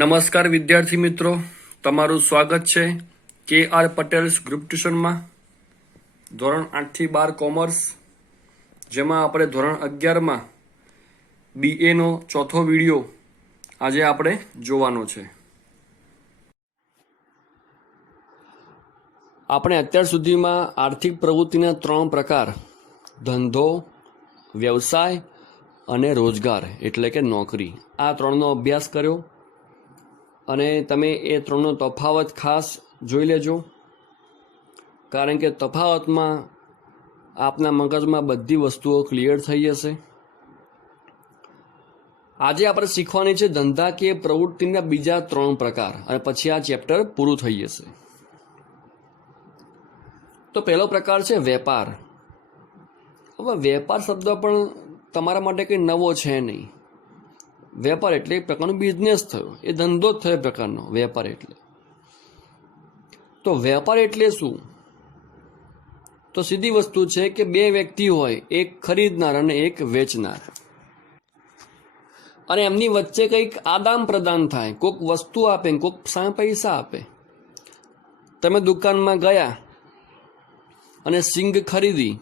નમસ્કાર વિદ્યાર્થી મિત્રો, તમારું સ્વાગત છે કે આર પટેલ્સ ગ્રુપ ટ્યુશનમાં. ધોરણ 8 થી 12 કોમર્સ, જેમાં આપણે ધોરણ 11માં BA નો ચોથો વિડીયો આજે આપણે જોવાનો છે. આપણે અત્યાર સુધીમાં આર્થિક પ્રવૃત્તિના 3 પ્રકાર, ધંધો, વ્યવસાય અને રોજગાર એટલે કે નોકરી, આ 3નો અભ્યાસ કર્યો. અને તમે એ 3નો તફાવત ખાસ જોઈ લેજો, કારણ કે તફાવતમાં આપના મગજમાં બધી વસ્તુઓ ક્લિયર થઈ જશે. આજે આપણે શીખવાની છે ધંધાકીય પ્રવૃત્તિના બીજા 3 પ્રકાર, અને પછી આ ચેપ્ટર પૂરું થઈ જશે. તો પહેલો પ્રકાર છે વેપાર. હવે વેપાર શબ્દ પણ તમારા માટે કંઈ નવો છે નહીં. વેપાર એટલે એક પ્રકારનો બિઝનેસ થયો, એ ધંધો જ થયો પ્રકારનો વેપાર એટલે. તો વેપાર એટલે શું? તો સીધી વસ્તુ છે કે 2 વ્યક્તિ હોય, એક ખરીદનાર અને એક વેચનાર, અને એમની વચ્ચે કંઈક આદાન પ્રદાન થાય. કોઈક વસ્તુ આપે, કોઈક સામે પૈસા આપે. તમે દુકાનમાં ગયા અને સિંગ ખરીદી,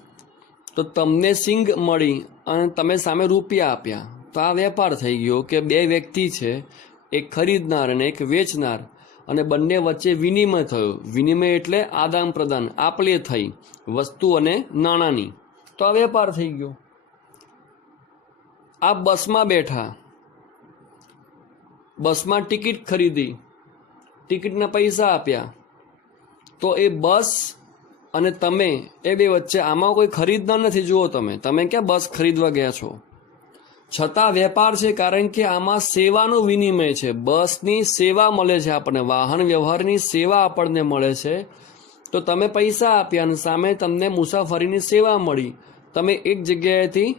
તો તમને સિંગ મળી અને તમે સામે રૂપિયા આપ્યા. તો આ વેપાર થઈ ગયો કે 2 વ્યક્તિ છે, એક ખરીદનાર અને એક વેચનાર, અને બંને વચ્ચે વિનિમય થયો. વિનિમય એટલે આદાન પ્રદાન, આપ-લે થઈ વસ્તુ અને નાણાંની. તો આ વેપાર થઈ ગયો. આપ બસમાં બેઠા, બસમાં ટિકિટ ખરીદી, ટિકિટના પૈસા આપ્યા. તો એ બસ અને તમે, એ 2 વચ્ચે આમાં કોઈ ખરીદનાર નથી. જુઓ, તમે ક્યાં બસ ખરીદવા ગયા છો, છતાં વેપાર છે, કારણ કે આમાં સેવાનો વિનિમય છે. બસની સેવા મળે છે આપણને, વાહન વ્યવહારની સેવા આપણને મળે છે. તો તમે પૈસા આપ્યા અને સામે તમને મુસાફરીની સેવા મળી. તમે એક જગ્યાએથી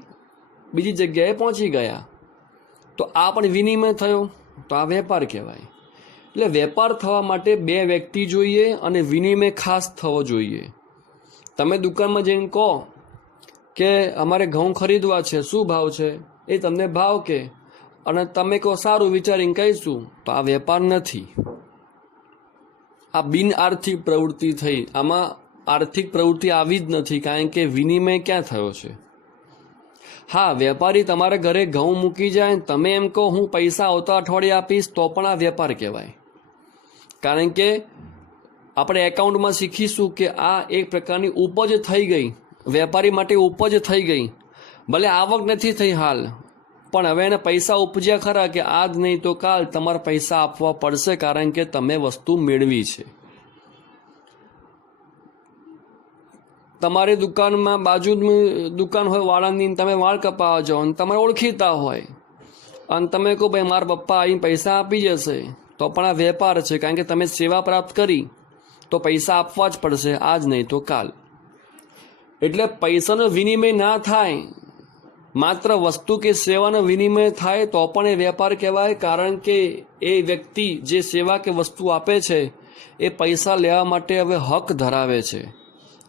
બીજી જગ્યાએ પહોંચી ગયા. તો આ પણ વિનિમય થયો. તો આ વેપાર કહેવાય. એટલે વેપાર થવા માટે 2 વ્યક્તિ જોઈએ અને વિનિમય ખાસ થવો જોઈએ. તમે દુકાનમાં જઈને કહો કે અમારે ઘઉં ખરીદવા છે, શું ભાવ છે? એ તમને ભાવ કે, અને તમે કહો સારું, વિચારીને કહીશું. તો આ વેપાર નથી, આ બિન આર્થિક પ્રવૃત્તિ થઈ. આમાં આર્થિક પ્રવૃત્તિ આવી જ નથી, કારણ કે વિનિમય ક્યાં થયો છે. હા, વેપારી તમારા ઘરે ઘઉં મૂકી જાય, તમે એમ કહો હું પૈસા આવતા અઠવાડિયે આપીશ, તો પણ આ વેપાર કહેવાય. કારણ કે આપણે એકાઉન્ટમાં શીખીશું કે આ એક પ્રકારની ઉપજ થઈ ગઈ, વેપારી માટે ઉપજ થઈ ગઈ. ભલે આવક નથી થઈ હાલ, પણ હવે એને પૈસા ઉપજ્યા ખરા કે આજ નહીં તો કાલ તમારે પૈસા આપવા પડશે, કારણ કે તમે વસ્તુ મેળવી છે. તમારી દુકાનમાં બાજુની દુકાન હોય વાળંદની, તમે વાળ કપાવવા જાઓ અને તમારે ઓળખીતા હોય, અને તમે કહો ભાઈ મારા પપ્પા આવીને પૈસા આપી જશે, તો પણ આ વેપાર છે, કારણ કે તમે સેવા પ્રાપ્ત કરી તો પૈસા આપવા જ પડશે, આજ નહીં તો કાલ. એટલે પૈસાનો વિનિમય ના થાય, માત્ર વસ્તુ કે સેવાનો વિનિમય થાય, તો પણ એ વેપાર કહેવાય. કારણ કે એ વ્યક્તિ જે સેવા કે વસ્તુ આપે છે એ પૈસા લેવા માટે હવે હક ધરાવે છે,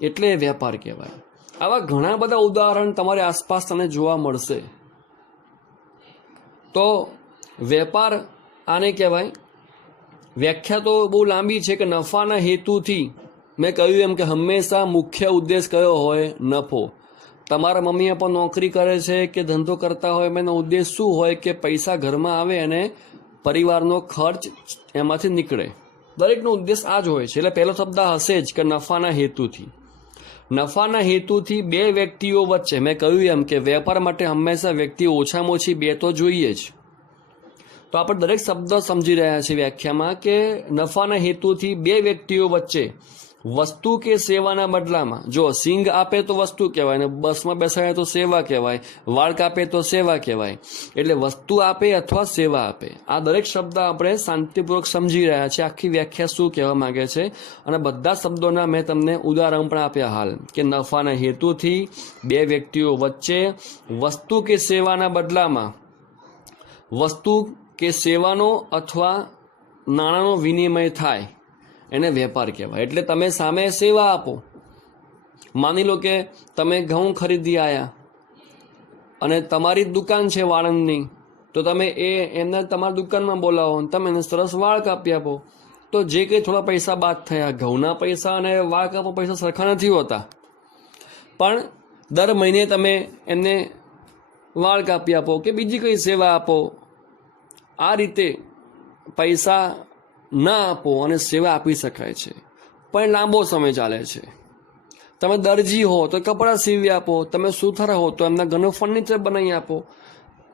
એટલે એ વેપાર કહેવાય. આવા ઘણા બધા ઉદાહરણ તમારી આસપાસ તમને જોવા મળશે. તો વેપાર આને કહેવાય. વ્યાખ્યા તો બહુ લાંબી છે કે નફાના હેતુથી, મેં કહ્યું એમ કે હંમેશા મુખ્ય ઉદ્દેશ કયો હોય? નફો. તમારા મમ્મી પપ્પા નોકરી કરે છે કે ધંધો કરતા હોય, એનો ઉદ્દેશ શું હોય? કે પૈસા ઘરમાં આવે અને પરિવારનો ખર્ચ એમાંથી નીકળે. દરેકનો ઉદ્દેશ આ જ હોય છે. એટલે પહેલો શબ્દ હશે જ કે નફાના હેતુથી. નફાના હેતુથી 2 વ્યક્તિઓ વચ્ચે, મેં કહ્યું એમ કે વેપાર માટે હંમેશા વ્યક્તિ ઓછામાં ઓછી 2 તો જોઈએ જ. તો આપણે દરેક શબ્દ સમજી રહ્યા છીએ વ્યાખ્યામાં કે નફાના હેતુથી 2 વ્યક્તિઓ વચ્ચે વસ્તુ કે સેવાના બદલામાં, જો સિંગ આપે તો વસ્તુ કહેવાય, ને બસમાં બેસાડે તો સેવા કહેવાય, વાળ કાપે તો સેવા કહેવાય. એટલે વસ્તુ આપે અથવા સેવા આપે, આ દરેક શબ્દ આપણે શાંતિપૂર્વક સમજી રહ્યા છીએ, આખી વ્યાખ્યા શું કહેવા માંગે છે. અને બધા શબ્દોના મેં તમને ઉદાહરણ પણ આપ્યા હાલ, કે નફાના હેતુથી 2 વ્યક્તિઓ વચ્ચે વસ્તુ કે સેવાના બદલામાં, વસ્તુ કે સેવાનો અથવા નાણાંનો વિનિમય થાય, એને વેપાર કહેવાય. એટલે તમે સામે સેવા આપો. માની લો કે તમે ઘઉં ખરીદી આવ્યા અને તમારી દુકાન છે વાળંદની, તો તમે એમને તમારા દુકાનમાં બોલાવો અને તમે એને સરસ વાળ કાપી આપો, તો જે કંઈ થોડા પૈસા બાદ થયા, ઘઉંના પૈસા અને વાળ કાપવા પૈસા સરખા નથી હોતા, પણ દર મહિને તમે એમને વાળ કાપી આપો કે બીજી કઈ સેવા આપો. આ રીતે પૈસા ના આપો અને સેવા આપી શકાય છે, પણ લાંબો સમય ચાલે છે. તમે દરજી હો તો કપડાં સીવી આપો, તમે સુથાર હો તો એમના ઘરનું ફર્નિચર બનાવી આપો,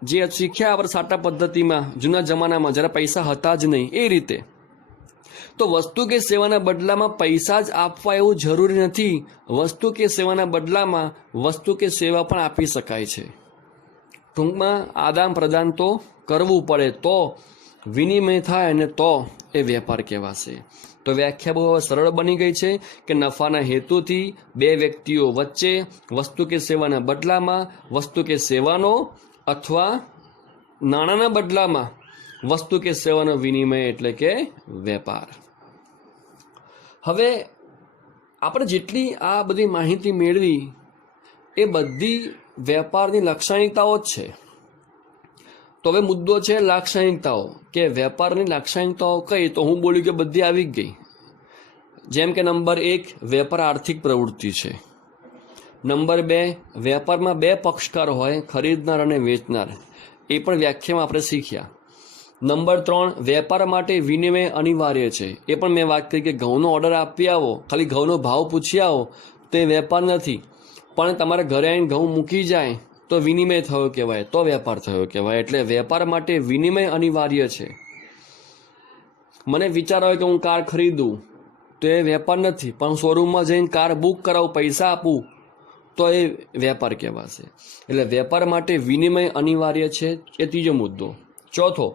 જે શીખ્યા આપણે સાટા પદ્ધતિમાં જૂના જમાનામાં જ્યારે પૈસા હતા જ નહીં એ રીતે. તો વસ્તુ કે સેવાના બદલામાં પૈસા જ આપવા એવું જરૂરી નથી. વસ્તુ કે સેવાના બદલામાં વસ્તુ કે સેવા પણ આપી શકાય છે. ટૂંકમાં આદાન પ્રદાન તો કરવું પડે, તો વિનિમય થાય અને તો એ વેપાર કહેવાશે. તો વ્યાખ્યા બહુ સરળ બની ગઈ છે કે નફાના હેતુથી બે વ્યક્તિઓ વચ્ચે વસ્તુ કે સેવાના બદલામાં વસ્તુ કે સેવાનો અથવા નાણાંના બદલામાં વસ્તુ કે સેવાનો વિનિમય એટલે કે વેપાર. હવે આપણે જેટલી આ બધી માહિતી મેળવી એ બધી વેપારની લાક્ષણિકતાઓ જ છે. તો હવે મુદ્દો છે લાક્ષણિકતાઓ, કે વેપારની લાક્ષણિકતાઓ કઈ, તો હું બોલ્યું કે બધી આવી ગઈ. જેમ કે નંબર 1, વેપાર આર્થિક પ્રવૃત્તિ છે. નંબર 2, વેપારમાં બે પક્ષકાર હોય, ખરીદનાર અને વેચનાર, એ પણ વ્યાખ્યામાં આપણે શીખ્યા. નંબર 3, વેપાર માટે વિનિમય અનિવાર્ય છે. એ પણ મેં વાત કરી કે ઘઉંનો ઓર્ડર આપી આવો, ખાલી ઘઉંનો ભાવ પૂછી આવો તો એ વેપાર નથી, પણ તમારે ઘરે આવીને ઘઉં મૂકી જાય તો વિનિમય થયો કહેવાય, તો વેપાર થયો કહેવાય. એટલે વેપાર માટે વિનિમય અનિવાર્ય છે. મને વિચાર આવે કે હું કાર ખરીદું તો એ વેપાર નથી, પણ શોરૂમમાં જઈને કાર બુક કરાવું, પૈસા આપું તો એ વેપાર કહેવાશે. એટલે વેપાર માટે વિનિમય અનિવાર્ય છે, એ ત્રીજો મુદ્દો. ચોથો,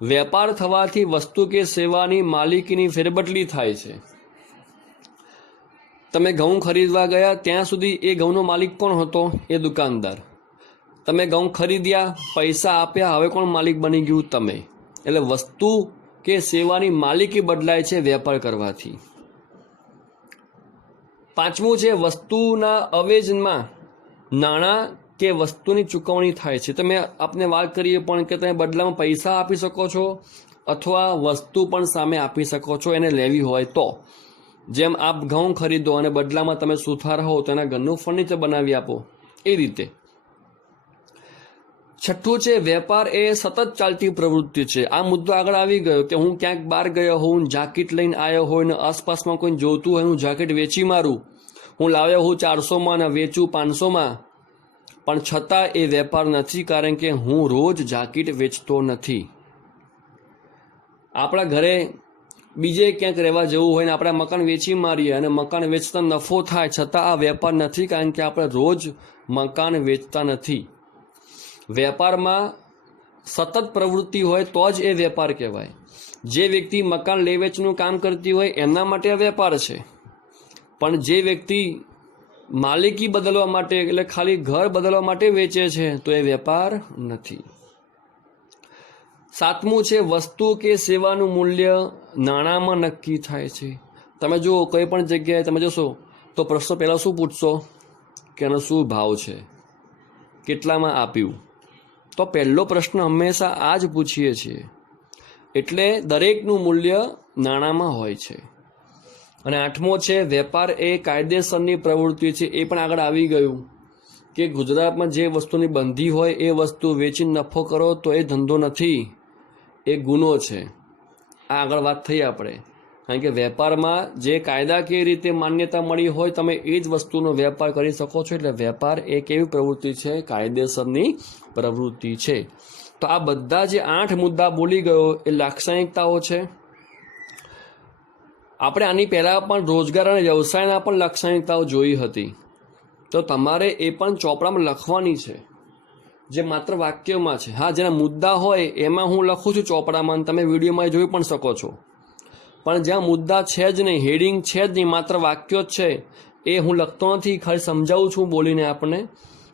વેપાર થવાથી વસ્તુ કે સેવાની માલિકીની ફેરબદલી થાય છે. તમે ઘઉં ખરીદવા ગયા ત્યાં સુધી એ ઘઉંનો માલિક કોણ હતો? એ દુકાનદાર. તમે ઘઉં ખરીદ્યા, પૈસા આપ્યા, હવે કોણ માલિક બની ગયું? તમે. એટલે વસ્તુ કે સેવાની માલિકી બદલાય છે વેપાર કરવાથી. પાંચમું છે વસ્તુના અવેજમાં નાણાં કે વસ્તુની ચૂકવણી થાય છે. તમે આપને વાત કરીએ પણ કે તમે બદલામાં પૈસા આપી શકો છો અથવા વસ્તુ પણ સામે આપી શકો છો એને લેવી હોય તો. જેમ આપ ઘઉં ખરીદો અને બદલામાં તમે સુથાર હો તો એના ઘરનું ફર્નિચર બનાવી આપો, એ રીતે. છઠ્ઠું છે વેપાર એ સતત ચાલતી પ્રવૃત્તિ છે. આ મુદ્દો આગળ આવી ગયો કે હું ક્યાંક બહાર ગયો હોઉં, જાકીટ લઈને આવ્યો હોય ને આસપાસમાં કોઈ જોતું હોય, હું જાકીટ વેચી મારું, હું લાવ્યો હું 400માં ને વેચું 500માં, પણ છતાં એ વેપાર નથી, કારણ કે હું રોજ જાકીટ વેચતો નથી. આપણા ઘરે બીજે ક્યાંક રહેવા જવું હોય ને આપણે મકાન વેચી મારીએ અને મકાન વેચતા નફો થાય, છતાં આ વેપાર નથી, કારણ કે આપણે રોજ મકાન વેચતા નથી. વેપારમાં સતત પ્રવૃત્તિ હોય તો જ એ વેપાર કહેવાય. જે વ્યક્તિ મકાન લે વેચનું કામ કરતી હોય એમના માટે આ વેપાર છે, પણ જે વ્યક્તિ માલિકી બદલવા માટે એટલે ખાલી ઘર બદલવા માટે વેચે છે તો એ વેપાર નથી. સાતમું છે વસ્તુ કે સેવાનું મૂલ્ય નાણાંમાં નક્કી થાય છે. તમે જુઓ કોઈ પણ જગ્યાએ તમે જશો તો પ્રશ્ન પહેલાં શું પૂછશો કે એનો શું ભાવ છે, કેટલામાં આપ્યું? તો પહેલો પ્રશ્ન હંમેશા આ જ પૂછીએ છીએ. એટલે દરેકનું મૂલ્ય નાણાંમાં હોય છે. અને આઠમો છે વેપાર એ કાયદેસરની પ્રવૃત્તિ છે. એ પણ આગળ આવી ગયું કે ગુજરાતમાં જે વસ્તુની બંધી હોય એ વસ્તુ વેચીને નફો કરો તો એ ધંધો નથી, એ ગુનો છે. આ આગળ વાત થઈ આપણે, કારણ કે વેપારમાં જે કાયદાકીય રીતે માન્યતા મળી હોય તમે એ જ વસ્તુનો વેપાર કરી શકો છો. એટલે વેપાર એક એવી પ્રવૃત્તિ છે, કાયદેસરની પ્રવૃત્તિ છે. તો આ બધા જે 8 મુદ્દા બોલી ગયો એ લાક્ષણિકતાઓ છે. આપણે આની પહેલાં પણ રોજગાર અને વ્યવસાયના પણ લાક્ષણિકતાઓ જોઈ હતી, તો તમારે એ પણ ચોપડામાં લખવાની છે, જે માત્ર વાક્યોમાં છે. હા, જેના મુદ્દા હોય એમાં હું લખું છું ચોપડામાં, તમે વિડીયોમાં જોઈ પણ શકો છો, પણ જ્યાં મુદ્દા છે જ નહીં, હેડિંગ છે જ નહીં, માત્ર વાક્યો જ છે, એ હું લખતો નથી, ખાલી સમજાવું છું બોલીને આપણને.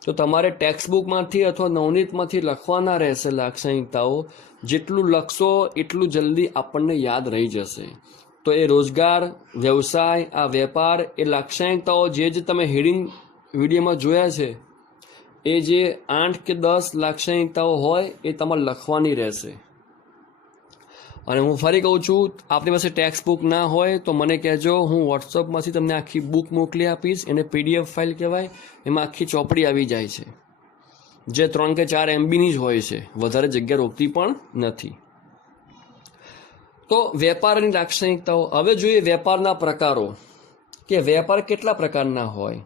તો તમારે ટેક્સ્ટબુકમાંથી અથવા નવનીતમાંથી લખવાના રહેશે લાક્ષણિકતાઓ. જેટલું લખશો એટલું જલ્દી આપણને યાદ રહી જશે. તો એ રોજગાર, વ્યવસાય, આ વેપાર, એ લાક્ષણિકતાઓ જે તમે હેડિંગ વિડીયોમાં જોયા છે એ જે 8 કે 10 લાક્ષણિકતાઓ હોય એ તમારે લખવાની રહેશે. અને હું ફરી કહું છું, આપણી પાસે ટેક્સ્ટ બુક ના હોય તો મને કહેજો, હું વોટ્સઅપમાંથી તમને આખી બુક મોકલી આપીશ. એને PDF ફાઇલ કહેવાય. એમાં આખી ચોપડી આવી જાય છે, જે 3 કે 4 MBની જ હોય છે, વધારે જગ્યા રોકતી પણ નથી. તો વેપારની લાક્ષણિકતાઓ. હવે જોઈએ વેપારના પ્રકારો, કે વેપાર કેટલા પ્રકારના હોય.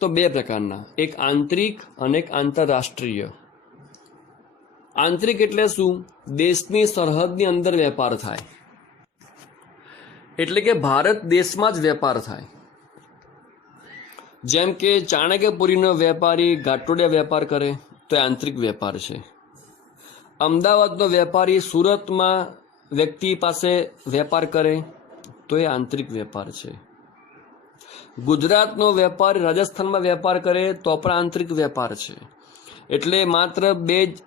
તો 2 પ્રકારના, એક આંતરિક અને એક આંતરરાષ્ટ્રીય. આંતરિક એટલે શું? દેશની સરહદની અંદર વેપાર થાય, એટલે કે ભારત દેશમાં જ વેપાર થાય. જેમ કે ચાણક્યપુરીનો વેપારી ઘાટોડિયા વેપાર કરે તો એ આંતરિક વેપાર છે. અમદાવાદનો વેપારી સુરતમાં વ્યક્તિ પાસે વેપાર કરે તો એ આંતરિક વેપાર છે. ગુજરાતનો વેપારી રાજસ્થાનમાં વેપાર કરે તો પણ આંતરિક વેપાર છે. એટલે માત્ર 2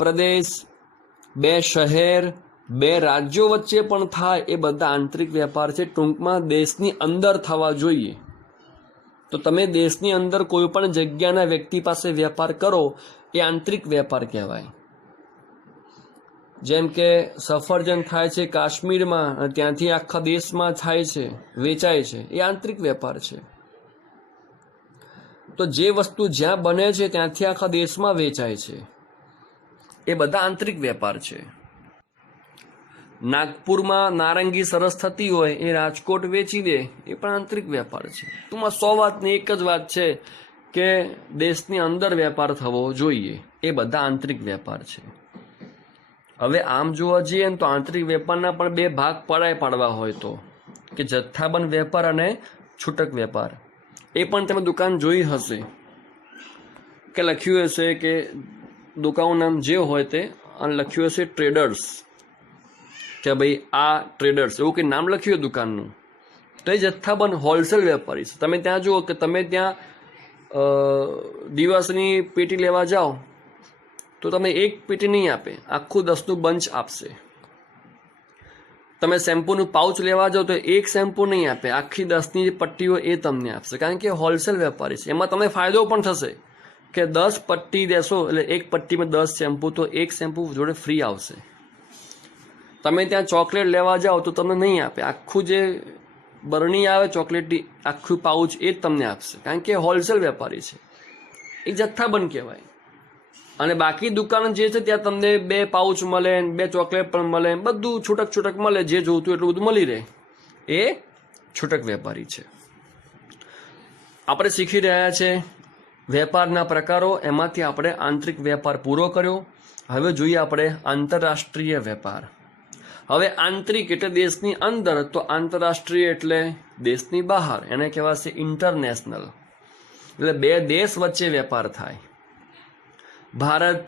પ્રદેશ, 2 શહેર, 2 રાજ્યો વચ્ચે પણ થાય એ બધા આંતરિક વેપાર છે. ટૂંકમાં દેશની અંદર થવા જોઈએ. તો તમે દેશની અંદર કોઈ પણ જગ્યાના વ્યક્તિ પાસે વેપાર કરો એ આંતરિક વેપાર કહેવાય. જેમ કે સફરજન થાય છે કાશ્મીરમાં અને ત્યાંથી આખા દેશમાં થાય છે, વેચાય છે, એ આંતરિક વેપાર છે. તો જે વસ્તુ જ્યાં બને છે ત્યાંથી આખા દેશમાં વેચાય છે, એ બધા આંતરિક વેપાર છે. નાગપુરમાં નારંગી સરસ થતી હોય એ રાજકોટ વેચી દે, એ પણ આંતરિક વેપાર છે. ટૂંકમાં 100 વાતની એક જ વાત છે કે દેશની અંદર વેપાર થવો જોઈએ, એ બધા આંતરિક વેપાર છે. હવે આમ જોવા જઈએ ને તો આંતરિક વેપારના પણ 2 ભાગ પાડવા હોય તો, કે જથ્થાબંધ વેપાર અને છૂટક વેપાર. એ પણ તમે દુકાન જોઈ હશે કે લખ્યું હશે કે દુકાનનું નામ જે હોય તે, અને લખ્યું હશે ટ્રેડર્સ, કે ભાઈ આ ટ્રેડર્સ, એવું કંઈ નામ લખ્યું દુકાનનું, તો એ જથ્થાબંધ હોલસેલ વેપારી છે. તમે ત્યાં જુઓ કે તમે ત્યાં દિવસની પેટી લેવા જાઓ તો તમે 1 પેટી નહીં આપે, આખું 10નું બંચ આપશે. તમે શેમ્પૂનું પાઉચ લેવા જાઓ તો 1 શેમ્પૂ નહીં આપે, આખી 10ની પટ્ટીઓ એ તમને આપશે, કારણ કે હોલસેલ વેપારી છે. એમાં તમને ફાયદો પણ થશે કે 10 પટ્ટી દેશો એટલે 1 પટ્ટીમાં 10 શેમ્પૂ, તો 1 શેમ્પૂ જોડે ફ્રી આવશે. તમે ત્યાં ચોકલેટ લેવા જાઓ તો તમને નહીં આપે, આખું જે બરણી આવે ચોકલેટની, આખું પાઉચ એ જ તમને આપશે, કારણ કે હોલસેલ વેપારી છે. એ જથ્થાબંધ કહેવાય. અને બાકી દુકાન જે છે ત્યાં તમને 2 પાઉચ મળે, 2 ચોકલેટ પણ મળે, બધું છૂટક મળે, જે જોઈતું એટલું બધું મળી રહે, એ છૂટક વેપારી છે. આપણે શીખી રહ્યા છે વેપારના પ્રકારો, એમાંથી આપણે આંતરિક વેપાર પૂરો કર્યો. હવે જોઈએ આપણે આંતરરાષ્ટ્રીય વેપાર. હવે આંતરિક એટલે દેશની અંદર, તો આંતરરાષ્ટ્રીય એટલે દેશની બહાર, એને કહેવાશે ઇન્ટરનેશનલ. એટલે 2 દેશ વચ્ચે વેપાર થાય. ભારત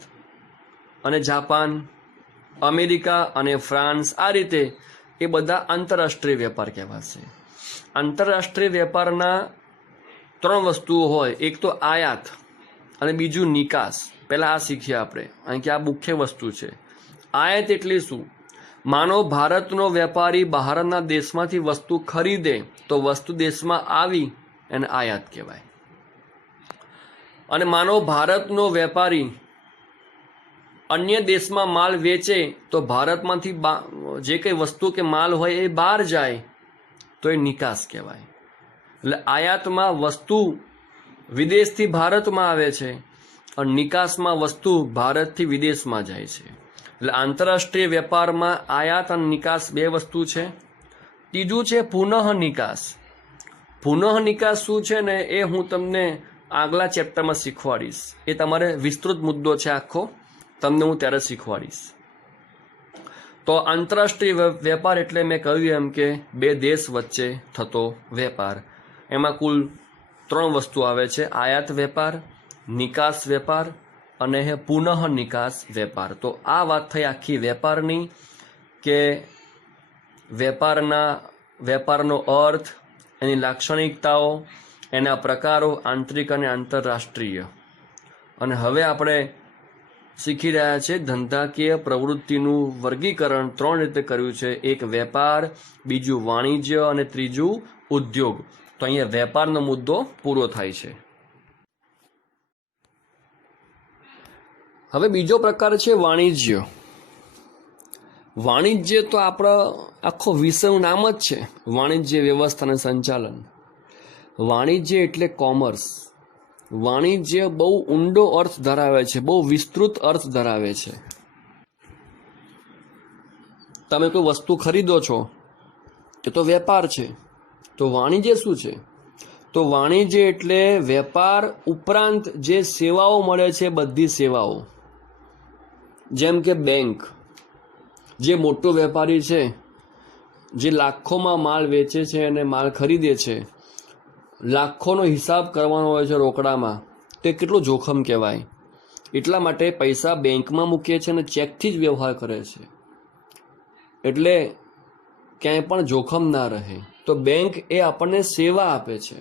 અને જાપાન, અમેરિકા અને ફ્રાન્સ, આ રીતે એ બધા આંતરરાષ્ટ્રીય વેપાર કહેવાશે. આંતરરાષ્ટ્રીય વેપારના 3 વસ્તુઓ હોય, એક તો આયાત અને બીજું નિકાસ. પહેલાં આ શીખીએ આપણે, કારણ કે આ મુખ્ય વસ્તુ છે. આયાત એટલે શું? માનો ભારતનો વેપારી બહારના દેશમાંથી વસ્તુ ખરીદે તો વસ્તુ દેશમાં આવી એને આયાત કહેવાય. અને માનો ભારતનો વેપારી અન્ય દેશમાં માલ વેચે તો ભારતમાંથી જે કંઈ વસ્તુ કે માલ હોય એ બહાર જાય તો એ નિકાસ કહેવાય. એટલે આયાતમાં વસ્તુ વિદેશથી ભારતમાં આવે છે અને નિકાસમાં વસ્તુ ભારતથી વિદેશમાં જાય છે. એટલે આંતરરાષ્ટ્રીય વેપારમાં આયાત અને નિકાસ 2 વસ્તુ છે. ત્રીજું છે પુનઃ નિકાસ. પુનઃ નિકાસ શું છે ને એ હું તમને આગલા ચેપ્ટરમાં શીખવાડીશ. એ તમારે વિસ્તૃત મુદ્દો છે આખો, તમને હું ત્યારે શીખવાડીશ. તો આંતરરાષ્ટ્રીય વેપાર એટલે મેં કહ્યું એમ કે 2 દેશ વચ્ચે થતો વેપાર. એમાં કુલ 3 વસ્તુ આવે છે: આયાત વેપાર, નિકાસ વેપાર અને પુનઃ નિકાસ વેપાર. તો આ વાત થઈ આખી વેપારની, કે વેપારનો અર્થ, એની લાક્ષણિકતાઓ, એના પ્રકારો આંતરિક અને આંતરરાષ્ટ્રીય. અને હવે આપણે શીખી રહ્યા છે ધંધાકીય પ્રવૃત્તિનું વર્ગીકરણ 3 રીતે કર્યું છે. એક વેપાર, બીજું વાણિજ્ય અને ત્રીજું ઉદ્યોગ. તો અહીંયા વેપારનો મુદ્દો પૂરો થાય છે. હવે બીજો પ્રકાર છે વાણિજ્ય. વાણિજ્ય તો આપણા આખો વિષયનું નામ જ છે, વાણિજ્ય વ્યવસ્થા અને સંચાલન. વાણિજ્ય એટલે કોમર્સ. વાણિજ્ય બહુ ઊંડો અર્થ ધરાવે છે, બહુ વિસ્તૃત અર્થ ધરાવે છે. તમે કોઈ વસ્તુ ખરીદો છો એ તો વેપાર છે. તો વાણિજ્ય શું છે? તો વાણિજ્ય એટલે વેપાર ઉપરાંત જે સેવાઓ મળે છે, બધી સેવાઓ. જેમ કે બેંક, જે મોટો વેપારી છે, જે લાખોમાં માલ વેચે છે અને માલ ખરીદે છે, લાખોનો હિસાબ કરવાનો હોય છે રોકડામાં, તે કેટલું જોખમ કહેવાય. એટલા માટે પૈસા બેંકમાં મૂકે છે અને ચેકથી જ વ્યવહાર કરે છે, એટલે ક્યાંય પણ જોખમ ના રહે. તો બેંક એ આપણને સેવા આપે છે.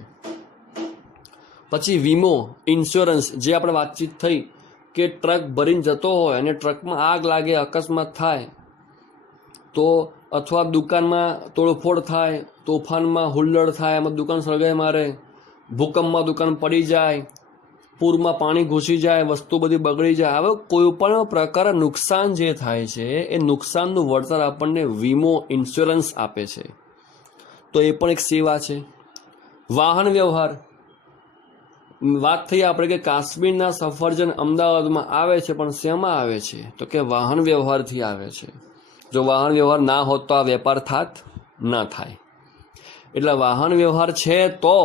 પછી વીમો, ઇન્સ્યોરન્સ, જે આપણે વાતચીત થઈ કે ટ્રક ભરીને જતો હોય અને ટ્રકમાં આગ લાગે, અકસ્માત થાય તો, અથવા દુકાનમાં તોડફોડ થાય, તોફાનમાં હુલ્લડ થાય, એમાં દુકાન સળગાઈ મારે, ભૂકંપમાં દુકાન પડી જાય, પૂરમાં પાણી ઘૂસી જાય, વસ્તુ બધી બગડી જાય. હવે કોઈ પણ પ્રકારે નુકસાન જે થાય છે એ નુકસાનનું વળતર આપણને વીમો, ઇન્સ્યોરન્સ આપે છે. તો એ પણ એક સેવા છે. વાહન વ્યવહાર, વાત થઈ આપણે કે કાશ્મીરના સફરજન અમદાવાદમાં આવે છે, પણ શેમાં આવે છે? તો કે વાહન વ્યવહારથી આવે છે. જો વાહન વ્યવહાર ના હોત તો આ વેપાર થાત ના થાય. એટલે વાહન વ્યવહાર છે તો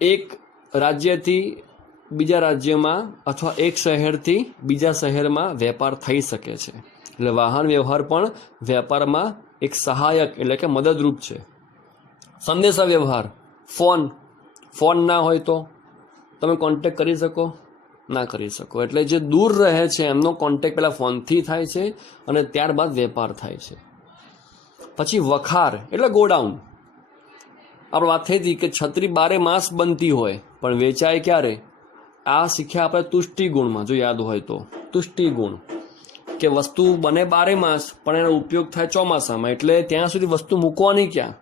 એક રાજ્યથી બીજા રાજ્યમાં અથવા એક શહેરથી બીજા શહેરમાં વેપાર થઈ શકે છે. એટલે વાહન વ્યવહાર પણ વેપારમાં એક સહાયક એટલે કે મદદરૂપ છે. સંદેશા વ્યવહાર, ફોન ના હોય તો તમે કોન્ટેક્ટ કરી શકો? ના કરી શકો. એટલે જે દૂર રહે છે એમનો કોન્ટેક્ટ પહેલાં ફોનથી થાય છે અને ત્યારબાદ વેપાર થાય છે. પછી વખાર એટલે ગોડાઉન. આપણે વાત થઈ હતી કે છત્રી 12 માસ બનતી હોય પણ વેચાય ક્યારે? આ શીખ્યા આપણે તુષ્ટિગુણમાં, જો યાદ હોય તો. તુષ્ટિગુણ કે વસ્તુ બને 12 માસ પણ એનો ઉપયોગ થાય ચોમાસામાં, એટલે ત્યાં સુધી વસ્તુ મૂકવાની ક્યાં?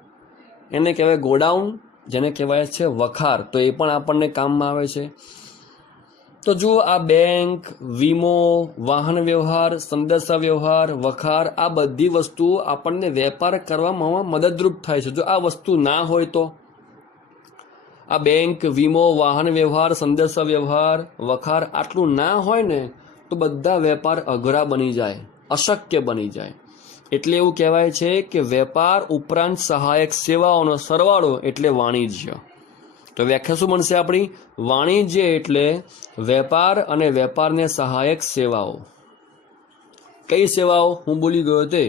એને કહેવાય ગોડાઉન, જેને કહેવાય છે વખાર. તો એ પણ આપણને કામમાં આવે છે. તો જુઓ, આ બેંક, વીમો, વાહન વ્યવહાર, સંદેશા વ્યવહાર, વખાર, આ બધી વસ્તુઓ આપણને વેપાર કરવામાં મદદરૂપ થાય છે. જો આ વસ્તુ ના હોય તો, આ બેંક, વીમો, વાહન વ્યવહાર, સંદેશા વ્યવહાર, વખાર આટલું ના હોય ને તો બધા વેપાર અઘરા બની જાય, અશક્ય બની જાય. એટલે એવું કહેવાય છે કે વેપાર ઉપરાંત સહાયક સેવાઓનો સરવાળો એટલે વાણિજ્ય. તો વ્યાખ્યા શું બનશે આપણી? વાણિજ્ય એટલે વેપાર અને વેપારને સહાયક સેવાઓ. કઈ સેવાઓ? હું બોલી ગયો તે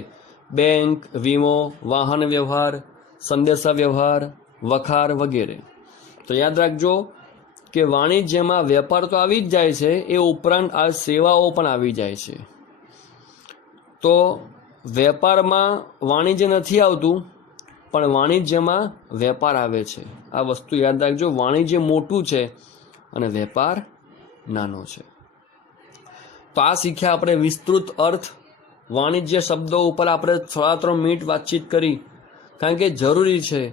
બેંક, વીમો, વાહન વ્યવહાર, સંદેશા વ્યવહાર, વખાર વગેરે. તો યાદ રાખજો કે વાણિજ્યમાં વેપાર તો આવી જ જાય છે, એ ઉપરાંત આ સેવાઓ પણ આવી જાય છે. તો વેપારમાં વાણિજ્ય નથી આવતું, પણ વાણિજ્યમાં વેપાર આવે છે. આ વસ્તુ યાદ રાખજો. વાણિજ્ય મોટું છે અને વેપાર નાનો છે. તો આ શીખ્યા આપણે વિસ્તૃત અર્થ. વાણિજ્ય શબ્દો ઉપર આપણે 3.5 મિનિટ વાતચીત કરી, કારણ કે જરૂરી છે.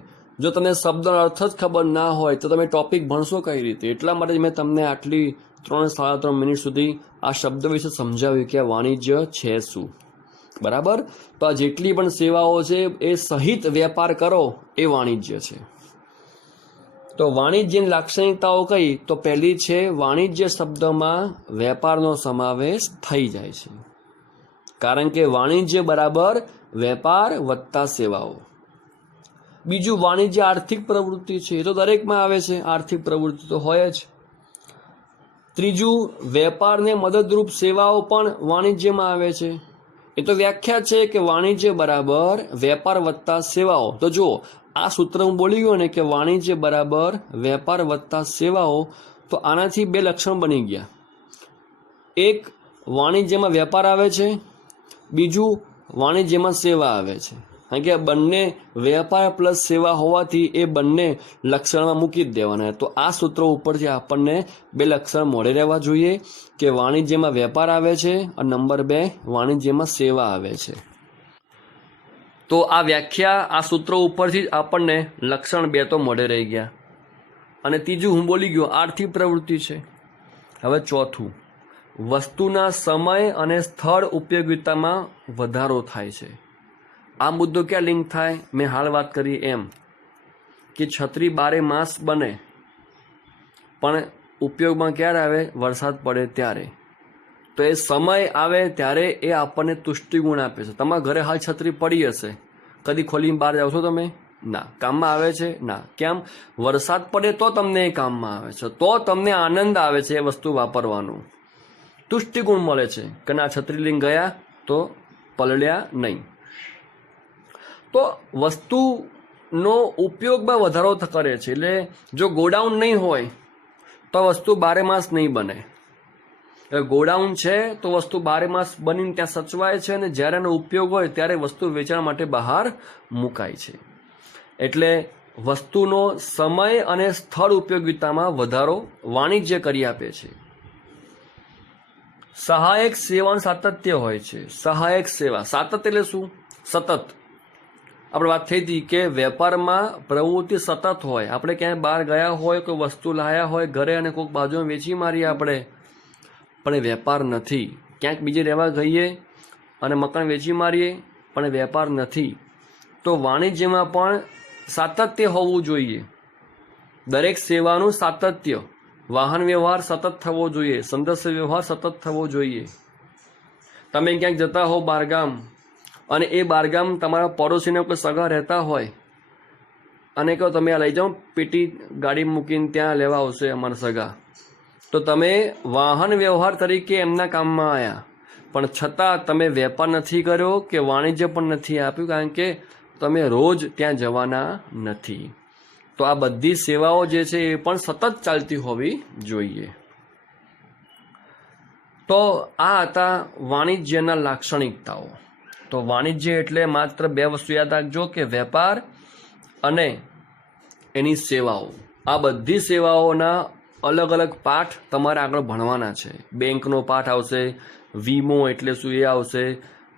જો તમને શબ્દનો અર્થ જ ખબર ના હોય તો તમે ટોપિક ભણશો કઈ રીતે? એટલા માટે મેં તમને આટલી 3.5 મિનિટ સુધી આ શબ્દ વિશે સમજાવ્યું કે આ વાણિજ્ય છે શું. બરાબર? તો આ જેટલી પણ સેવાઓ છે એ સહિત વેપાર કરો એ વાણિજ્ય છે. તો વાણિજ્યની લાક્ષણિકતાઓ કઈ? તો પહેલી છે, વાણિજ્ય શબ્દમાં વેપારનો સમાવેશ થઈ જાય છે, કારણ કે વાણિજ્ય બરાબર વેપાર વત્તા સેવાઓ. બીજું, વાણિજ્ય આર્થિક પ્રવૃત્તિ છે, એ તો દરેકમાં આવે છે, આર્થિક પ્રવૃત્તિ તો હોય જ. ત્રીજું, વેપારને મદદરૂપ સેવાઓ પણ વાણિજ્યમાં આવે છે. એ તો વ્યાખ્યા છે કે વાણિજ્ય બરાબર વેપાર વત્તા સેવાઓ. તો જુઓ, આ સૂત્ર હું બોલી ગયો ને કે વાણિજ્ય બરાબર વેપાર વત્તા સેવાઓ, તો આનાથી 2 લક્ષણ બની ગયા. એક, વાણિજ્યમાં વેપાર આવે છે, બીજું વાણિજ્યમાં સેવા આવે છે. કારણ કે બંને વેપાર પ્લસ સેવા હોવાથી એ બંને લક્ષણમાં મૂકી જ દેવાના. તો આ સૂત્રો ઉપરથી આપણને 2 લક્ષણ મળે રહેવા જોઈએ કે વાણિજ્યમાં વેપાર આવે છે અને નંબર 2 વાણિજ્યમાં સેવા આવે છે. તો આ વ્યાખ્યા, આ સૂત્રો ઉપરથી જ આપણને લક્ષણ 2 તો મળે રહી ગયા. અને ત્રીજું હું બોલી ગયો, આર્થિક પ્રવૃત્તિ છે. હવે ચોથું, વસ્તુના સમય અને સ્થળ ઉપયોગિતામાં વધારો થાય છે. આ મુદ્દો ક્યાં લિંક થાય? મેં હાલ વાત કરી એમ કે છત્રી 12 માસ બને, પણ ઉપયોગમાં ક્યારે આવે? વરસાદ પડે ત્યારે. તો એ સમય આવે ત્યારે એ આપણને તુષ્ટિગુણ આપે છે. તમારા ઘરે હાલ છત્રી પડી હશે, કદી ખોલીને બહાર જાઓ છો તમે? ના. કામમાં આવે છે? ના. કેમ? વરસાદ પડે તો તમને એ કામમાં આવે છે, તો તમને આનંદ આવે છે એ વસ્તુ વાપરવાનો, તુષ્ટિગુણ મળે છે કે ના છત્રી લઈને ગયા તો પલળ્યા નહીં. તો વસ્તુનો ઉપયોગમાં વધારો કરે છે. એટલે જો ગોડાઉન નહીં હોય તો વસ્તુ 12 માસ નહીં બને. ગોડાઉન છે તો વસ્તુ 12 માસ બનીને ત્યાં સચવાય છે, અને જ્યારે એનો ઉપયોગ હોય ત્યારે વસ્તુ વેચાણ માટે બહાર મુકાય છે. એટલે વસ્તુનો સમય અને સ્થળ ઉપયોગિતામાં વધારો વાણિજ્ય કરી આપે છે. સહાયક સેવાનું સાતત્ય હોય છે. સહાયક સેવા, સાતત્ય એટલે શું? સતત. આપણે વાત થઈ હતી કે વેપારમાં પ્રવૃત્તિ સતત હોય. આપણે ક્યાંય બહાર ગયા હોય, કોઈ વસ્તુ લાયા હોય ઘરે અને કોઈક બાજુમાં વેચી મારીએ આપણે, પણ એ વેપાર નથી. ક્યાંક બીજે રહેવા ગઈએ અને મકાન વેચી મારીએ, પણ એ વેપાર નથી. તો વાણિજ્યમાં પણ સાતત્ય હોવું જોઈએ. દરેક સેવાનું સાતત્ય, વાહન વ્યવહાર સતત થવો જોઈએ, સંદેશ વ્યવહાર સતત થવો જોઈએ. તમે ક્યાંક જતા હો બહારગામ, અને એ બહારગામ તમારા પડોશીને કોઈ સગા રહેતા હોય અને કહો તમે આ લઈ જાઓ, પેટી ગાડી મૂકીને ત્યાં લેવા આવશે અમારા સગા, તો તમે વાહન વ્યવહાર તરીકે એમના કામમાં આવ્યા, પણ છતાં તમે વેપાર નથી કર્યો કે વાણિજ્ય પણ નથી આપ્યું, કારણ કે તમે રોજ ત્યાં જવાના નથી. તો આ બધી સેવાઓ જે છે એ પણ સતત ચાલતી હોવી જોઈએ. તો આ હતા વાણિજ્યના લાક્ષણિકતાઓ. તો વાણિજ્ય એટલે માત્ર 2 વસ્તુ યાદ રાખજો કે વેપાર અને એની સેવાઓ. આ બધી સેવાઓના અલગ અલગ પાઠ તમારે આગળ ભણવાના છે. બેંકનો પાઠ આવશે, વીમો એટલે શું એ આવશે,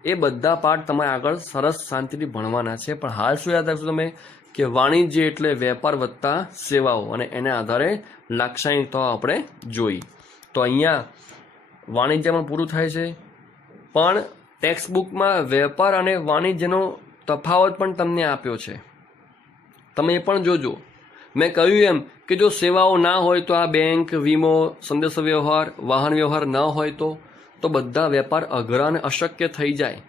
એ બધા પાઠ તમારે આગળ સરસ શાંતિથી ભણવાના છે. પણ હાલ શું યાદ રાખશો તમે કે વાણિજ્ય એટલે વેપાર વત્તા સેવાઓ, અને એના આધારે લાક્ષણિકતાઓ આપણે જોઈ. તો અહીંયા વાણિજ્યમાં પૂરું થાય છે. પણ ટેક્સ્ટ બુકમાં વેપાર અને વાણિજ્યનો તફાવત પણ તમને આપ્યો છે, તમે એ પણ જોજો. મેં કહ્યું એમ કે જો સેવાઓ ના હોય તો આ બેંક, વીમો, સંદેશા વ્યવહાર, વાહન વ્યવહાર ન હોય તો બધા વેપાર અઘરા અને અશક્ય થઈ જાય.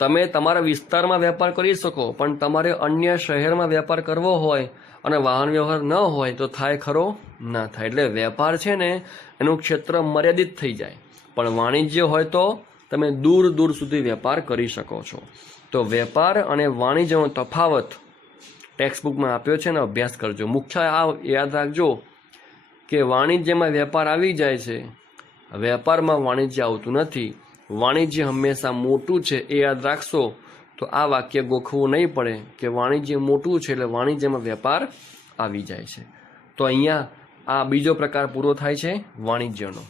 તમે તમારા વિસ્તારમાં વેપાર કરી શકો, પણ તમારે અન્ય શહેરમાં વેપાર કરવો હોય અને વાહન વ્યવહાર ન હોય તો થાય ખરો? ના થાય. એટલે વેપાર છે ને એનું ક્ષેત્ર મર્યાદિત થઈ જાય. પણ વાણિજ્ય હોય તો તમે દૂર દૂર સુધી વેપાર કરી શકો છો. તો વેપાર અને વાણિજ્યનો તફાવત ટેક્સ્ટ બુકમાં આપ્યો છે ને, અભ્યાસ કરજો. મુખ્ય આ યાદ રાખજો કે વાણિજ્યમાં વેપાર આવી જાય છે, વેપારમાં વાણિજ્ય આવતું નથી. વાણિજ્ય હંમેશા મોટું છે એ યાદ રાખશો તો આ વાક્ય ગોખવું નહીં પડે કે વાણિજ્ય મોટું છે એટલે વાણિજ્યમાં વેપાર આવી જાય છે. તો અહીંયા આ બીજો પ્રકાર પૂરો થાય છે વાણિજ્યનો.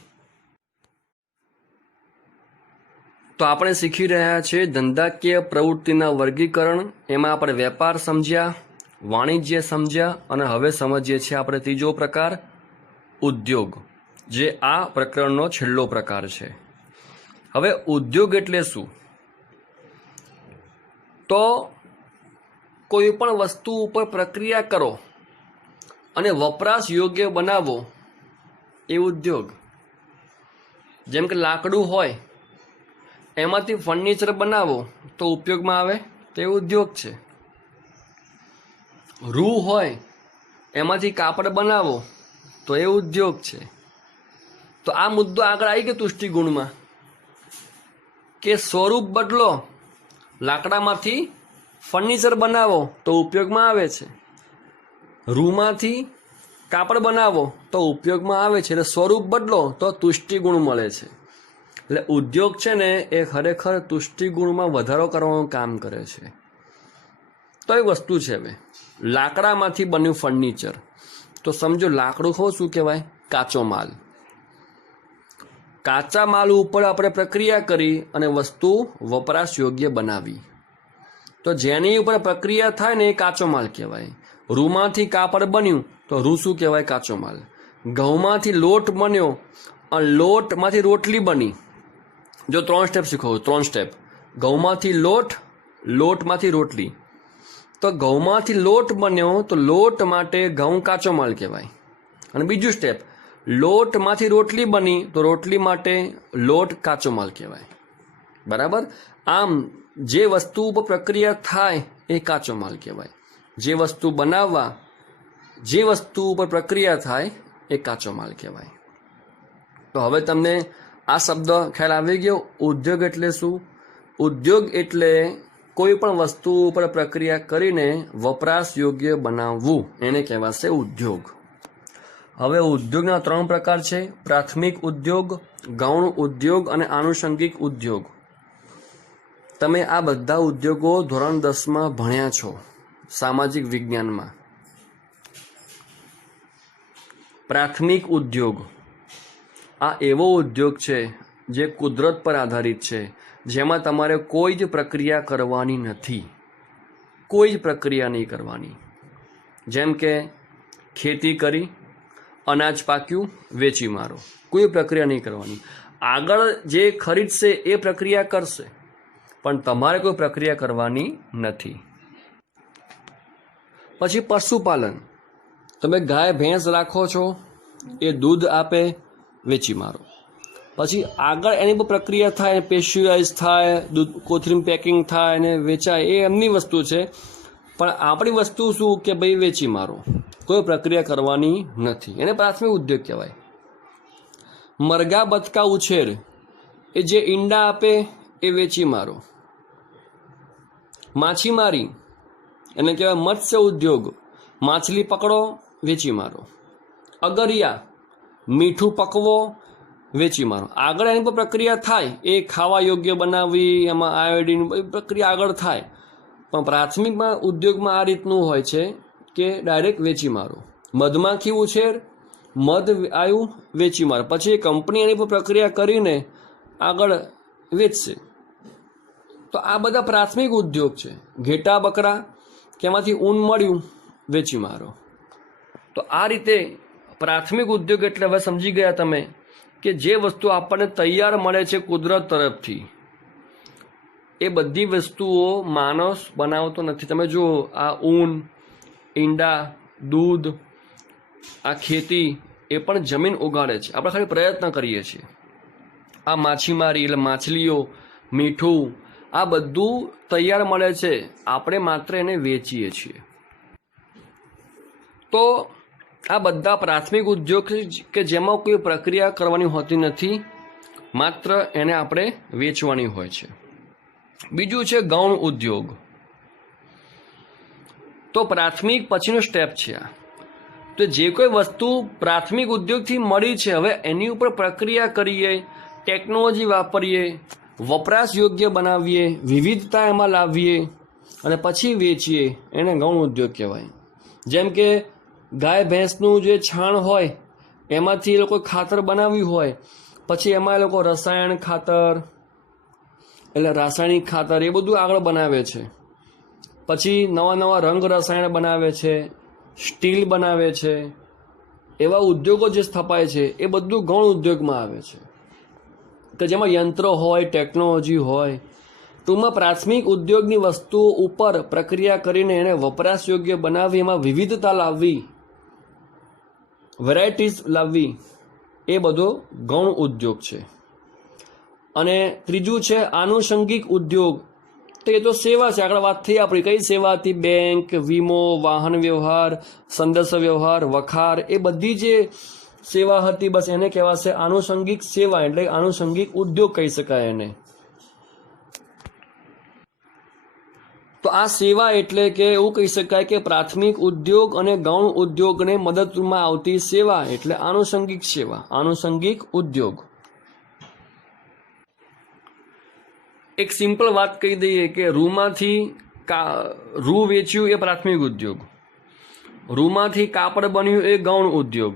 તો આપણે શીખી રહ્યા છીએ ધંધાકીય પ્રવૃત્તિના વર્ગીકરણ. એમાં આપણે વેપાર સમજ્યા, વાણિજ્ય સમજ્યા, અને હવે સમજીએ છીએ આપણે ત્રીજો પ્રકાર ઉદ્યોગ, જે આ પ્રકરણનો છેલ્લો પ્રકાર છે. હવે ઉદ્યોગ એટલે શું? તો કોઈ પણ વસ્તુ ઉપર પ્રક્રિયા કરો અને વપરાશ યોગ્ય બનાવો એ ઉદ્યોગ. જેમ કે લાકડું હોય એમાંથી ફર્નિચર બનાવો તો ઉપયોગમાં આવે તો એ ઉદ્યોગ છે. રૂ હોય એમાંથી કાપડ બનાવો તો એ ઉદ્યોગ છે. તો આ મુદ્દો આગળ આવી ગયો તુષ્ટિગુણમાં કે સ્વરૂપ બદલો, લાકડામાંથી ફર્નિચર બનાવો તો ઉપયોગમાં આવે છે, રૂમાંથી કાપડ બનાવો તો ઉપયોગમાં આવે છે. એટલે સ્વરૂપ બદલો તો તુષ્ટિગુણ મળે છે. એટલે ઉદ્યોગ છે ને એ ખરેખર તુષ્ટિગુણમાં વધારો કરવાનું કામ કરે છે. તો એ વસ્તુ છે. હવે લાકડામાંથી બન્યું ફર્નિચર, તો સમજો લાકડું ખો શું કહેવાય? કાચો માલ. કાચા માલ ઉપર આપણે પ્રક્રિયા કરી અને વસ્તુ વપરાશ યોગ્ય બનાવી, તો જેની ઉપર પ્રક્રિયા થાય ને એ કાચો માલ કહેવાય. રૂમાંથી કાપડ બન્યું તો રૂ શું કહેવાય? કાચો માલ. ઘઉંમાંથી લોટ બન્યો લોટમાંથી રોટલી બની. જો 3 સ્ટેપ શીખવું, 3 સ્ટેપ. ઘઉંમાંથી લોટ, લોટમાંથી રોટલી. તો ઘઉંમાંથી લોટ બન્યો તો લોટ માટે ઘઉં કાચો માલ કહેવાય. અને બીજું સ્ટેપ, લોટમાંથી રોટલી બની તો રોટલી માટે લોટ કાચો માલ કહેવાય. બરાબર. આમ જે વસ્તુ ઉપર પ્રક્રિયા થાય એ કાચો માલ કહેવાય. જે વસ્તુ બનાવવા, જે વસ્તુ ઉપર પ્રક્રિયા થાય એ કાચો માલ કહેવાય. તો હવે તમને આ શબ્દ ખ્યાલ આવી ગયો. ઉદ્યોગ એટલે શું? ઉદ્યોગ એટલે કોઈ પણ વસ્તુ ઉપર પ્રક્રિયા કરીને વપરાશ યોગ્ય બનાવવું, એને કહેવાશે ઉદ્યોગ. હવે ઉદ્યોગના 3 પ્રકાર છે: પ્રાથમિક ઉદ્યોગ, ગૌણ ઉદ્યોગ અને આનુષંગિક ઉદ્યોગ. તમે આ બધા ઉદ્યોગો ધોરણ 10માં ભણ્યા છો સામાજિક વિજ્ઞાનમાં. પ્રાથમિક ઉદ્યોગ આ એવો ઉદ્યોગ છે જે કુદરત પર આધારિત છે, જેમાં તમારે કોઈ જ પ્રક્રિયા કરવાની નથી. કોઈ જ પ્રક્રિયા નહીં કરવાની. જેમ કે ખેતી કરી, અનાજ પાક્યું, વેચી મારો. કોઈ પ્રક્રિયા નહીં કરવાની. આગળ જે ખરીદશે એ પ્રક્રિયા કરશે, પણ તમારે કોઈ પ્રક્રિયા કરવાની નથી. પછી પશુપાલન. તમે ગાય ભેંસ રાખો છો, એ દૂધ આપે, વેચી મારો. પછી આગળ એની પર પ્રક્રિયા થાય, પેસ્ચ્યુરાઇઝ થાય, દૂધ કોથળીમાં પેકિંગ થાય અને વેચાય, એ એમની વસ્તુ છે. પણ આપણી વસ્તુ શું કે ભાઈ વેચી મારો, કોઈ પ્રક્રિયા કરવાની નથી. એને પ્રાથમિક ઉદ્યોગ કહેવાય. મરઘા બતકા ઉછેર, એ જે ઈંડા આપે એ વેચી મારો. માછીમારી એને કહેવાય મત્સ્ય ઉદ્યોગ. માછલી પકડો, વેચી મારો. અગરિયા, મીઠું પકવો, વેચી મારો. આગળ એની પર પ્રક્રિયા થાય, એ ખાવા યોગ્ય બનાવવી, એમાં આયોડિન પ્રક્રિયા આગળ થાય. પણ પ્રાથમિકમાં ઉદ્યોગમાં આ રીતનું હોય છે કે ડાયરેક્ટ વેચી મારો. મધમાખી ઉછેર, મધ આવ્યું, વેચી મારો. પછી એ કંપની એની પર પ્રક્રિયા કરીને આગળ વેચશે. તો આ બધા પ્રાથમિક ઉદ્યોગ છે. ઘેટા બકરા, કે એમાંથી ઊન મળ્યું, વેચી મારો. તો આ રીતે પ્રાથમિક ઉદ્યોગ એટલે હવે સમજી ગયા તમે કે જે વસ્તુ આપણને તૈયાર મળે છે કુદરત તરફથી, એ બધી વસ્તુઓ માણસ બનાવતો નથી. તમે જુઓ, આ ઊન, ઈંડા, દૂધ, આ ખેતી, એ પણ જમીન ઉગાડે છે. આપણે ખાલી પ્રયત્ન કરીએ છીએ. આ માછીમારી એટલે માછલીઓ, મીઠું, આ બધું તૈયાર મળે છે, આપણે માત્ર એને વેચીએ છીએ. તો આ બધા પ્રાથમિક ઉદ્યોગ કે જેમાં કોઈ પ્રક્રિયા કરવાની હોતી નથી, માત્ર એને આપણે વેચવાની હોય છે. બીજું છે ગૌણ ઉદ્યોગ. તો પ્રાથમિક પછીનો સ્ટેપ છે આ. તો જે કોઈ વસ્તુ પ્રાથમિક ઉદ્યોગથી મળી છે, હવે એની ઉપર પ્રક્રિયા કરીએ, ટેકનોલોજી વાપરીએ, વપરાશ યોગ્ય બનાવીએ, વિવિધતા એમાં લાવીએ અને પછી વેચીએ, એને ગૌણ ઉદ્યોગ કહેવાય. જેમ કે ગાય ભેંસનું જે છાણ હોય એમાંથી એ લોકો ખાતર બનાવ્યું હોય, પછી એમાં એ લોકો રસાયણ ખાતર એટલે રાસાયણિક ખાતર એ બધું આગળ બનાવે છે. પછી નવા નવા રંગ રસાયણ બનાવે છે, સ્ટીલ બનાવે છે. એવા ઉદ્યોગો જે સ્થપાય છે એ બધું ગૌણ ઉદ્યોગમાં આવે છે, કે જેમાં યંત્રો હોય, ટેકનોલોજી હોય. ટૂંકમાં પ્રાથમિક ઉદ્યોગની વસ્તુઓ ઉપર પ્રક્રિયા કરીને એને વપરાશ યોગ્ય બનાવી, એમાં વિવિધતા લાવવી, વેરાયટીઝ લાવવી, એ બધો ગૌણ ઉદ્યોગ છે. અને ત્રીજું છે આનુષંગિક ઉદ્યોગ. તો એ તો સેવા છે. આગળ વાત થઈ આપણી, કઈ સેવા હતી? બેંક, વીમો, વાહન વ્યવહાર, સંદેશ વ્યવહાર, વખાર, એ બધી જે સેવા હતી, બસ એને કહેવાશે આનુષંગિક સેવા, એટલે આનુષંગિક ઉદ્યોગ કહી શકાય એને. તો આ સેવા એટલે કે એવું કહી શકાય કે પ્રાથમિક ઉદ્યોગ અને ગૌણ ઉદ્યોગને મદદમાં આવતી સેવા એટલે આનુષંગિક સેવા, આનુષંગિક ઉદ્યોગ. એક સિમ્પલ વાત કહી દઈએ કે રૂમાંથી રૂ વેચ્યું એ પ્રાથમિક ઉદ્યોગ, રૂમાંથી કાપડ બન્યું એ ગૌણ ઉદ્યોગ,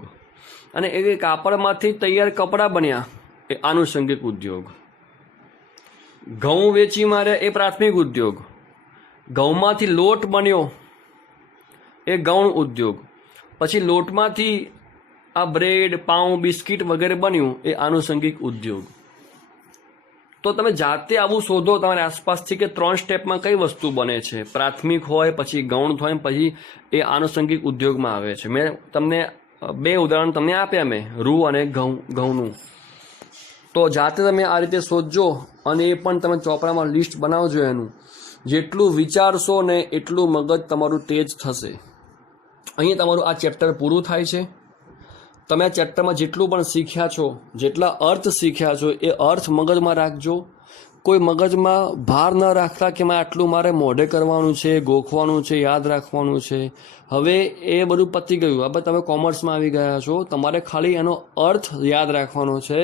અને એ કાપડમાંથી તૈયાર કપડાં બન્યા એ આનુષંગિક ઉદ્યોગ. ઘઉં વેચી માર્યા એ પ્રાથમિક ઉદ્યોગ, ઘઉંમાંથી લોટ બન્યો એ ગૌણ ઉદ્યોગ, પછી લોટમાંથી આ બ્રેડ, પાઉં, બિસ્કિટ વગેરે બન્યું એ આનુષંગિક ઉદ્યોગ. તો તમે જાતે આવું શોધો તમારી આસપાસથી કે 3 સ્ટેપમાં કઈ વસ્તુ બને છે. પ્રાથમિક હોય, પછી ગૌણ હોય, પછી એ આનુષંગિક ઉદ્યોગમાં આવે છે. મેં તમને 2 ઉદાહરણ તમને આપ્યા મેં, રૂ અને ઘઉંનું. તો જાતે તમે આ રીતે શોધજો અને એ પણ તમે ચોપડામાં લિસ્ટ બનાવજો એનું. જેટલું વિચારશો ને એટલું મગજ તમારું તેજ થશે. અહીં તમારું આ ચેપ્ટર પૂરું થાય છે. તમે આ ચેપ્ટરમાં જેટલું પણ શીખ્યા છો, જેટલા અર્થ શીખ્યા છો એ અર્થ મગજમાં રાખજો. કોઈ મગજમાં ભાર ન રાખતા કે આટલું મારે મોઢે કરવાનું છે, ગોખવાનું છે, યાદ રાખવાનું છે. હવે એ બધું પતી ગયું. હવે તમે કોમર્સમાં આવી ગયા છો, તમારે ખાલી એનો અર્થ યાદ રાખવાનો છે.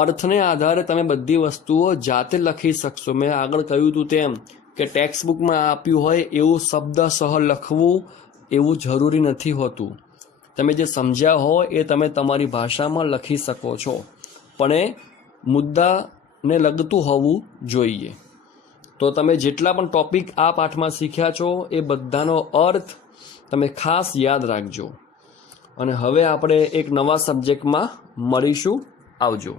અર્થને આધારે તમે બધી વસ્તુઓ જાતે લખી શકશો. મેં આગળ કહ્યું હતું તેમ કે ટેક્સ્ટ બુકમાં આપ્યું હોય એવું શબ્દસહ લખવું એવું જરૂરી નથી હોતું. તમે જે સમજ્યા હોય એ તમે તમારી ભાષામાં લખી શકો છો, પણ એ મુદ્દાને લગતું હોવું જોઈએ. તો તમે જેટલા પણ ટોપિક આ પાઠમાં શીખ્યા છો એ બધાનો અર્થ તમે ખાસ યાદ રાખજો. અને હવે આપણે એક નવા સબ્જેક્ટમાં મળીશું. આવજો.